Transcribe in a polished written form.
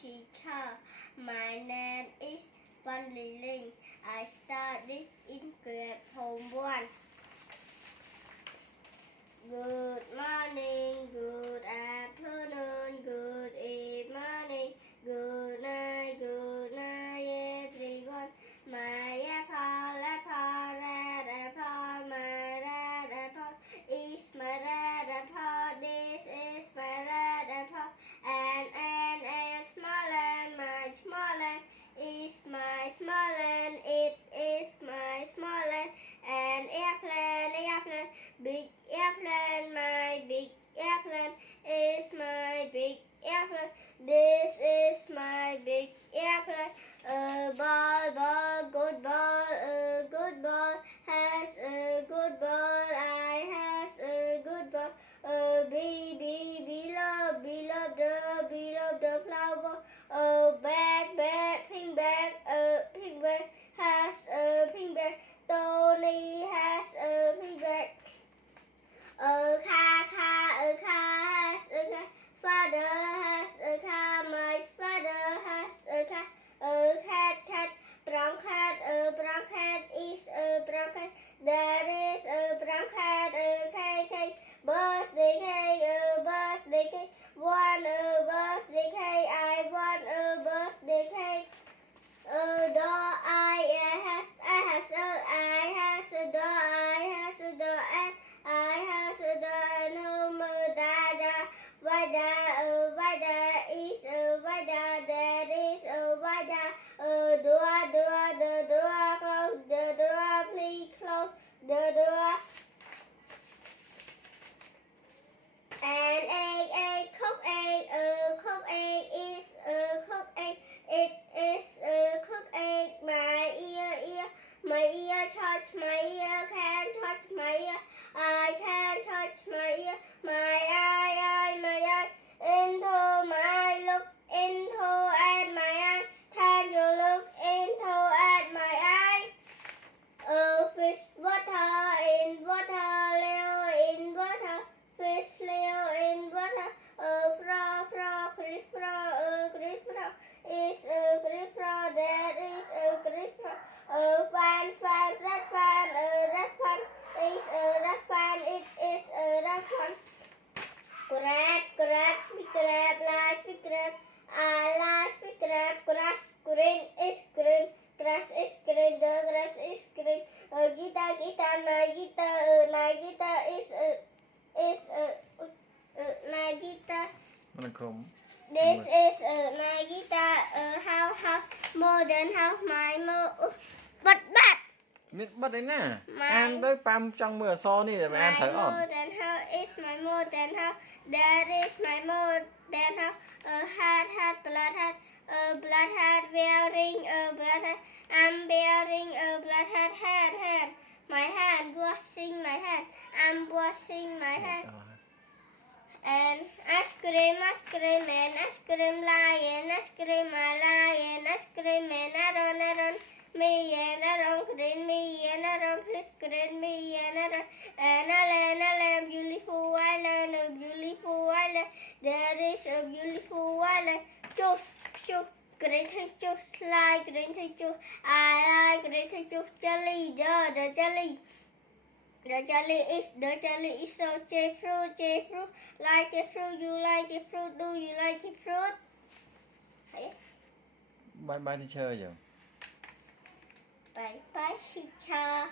teacher. My name is Van Liling. I study in grade home 1. Good morning, good afternoon, good evening, good night, everyone. My apple, red apple, my red apple is my red apple. This is my red apple, and small and my small and is my small and it is my small and airplane, big airplane, my big airplane is my big airplane. This is my big airplane. A ball, good ball, a good ball has a good ball. I has a good ball. A below the flower. A pink bag, has a pink bag. Tony has a pink bag. A car has a car. Father has a car. My father has a car. A cat, brown cat. A brown cat is a brown cat. There is a brown cat. A cake, birthday cake. A birthday cake. Want a birthday cake. I want a birthday cake. A door. I has a door. I has a door. And I has a door. And home dada. Wada is a wada. There is a wada. A door. The door close. The door please close. The door. An egg, cook egg. A cook egg is a cook egg. It is a cook egg. My ear touch my ear, can touch my ear. I can touch my ear. My eye, into my look into at my eye. Can you look into at my eye? A fish water in water, live in water. Fish live in water. A frog, criss frog. A criss frog is a criss frog. There is a criss frog. A fan, red fan. A red fan is a red fan. It is a red fan. Crab, sweet crab, sweet crab. I like sweet crab. Grass, green is green. Grass is green. The grass is green. Guitar, my guitar. My guitar is my guitar. This is my guitar. How more than half my more. But. Bắt đấy nè. An tới pam trong mưa so đi để mà An thở ổn. More than half is my more than half. That is my more than half. A hat, blood hat. A blood hat wearing a blood hat. I'm wearing a blood hat. Hand. My hand, washing my hand. I'm washing my hand. And ice cream, and ice cream lion, ice cream my lion, ice cream and I run. Me and I run, green me and I run, please green me and I run. And I land, beautiful island, a beautiful island. There is a beautiful island. Choose, green to choose, like green to choose. I like green to choose, jelly, the jelly. The jelly is so jackfruit. Like jackfruit, you like jackfruit. Do you like jackfruit? Bye teacher rồi. Bye teacher.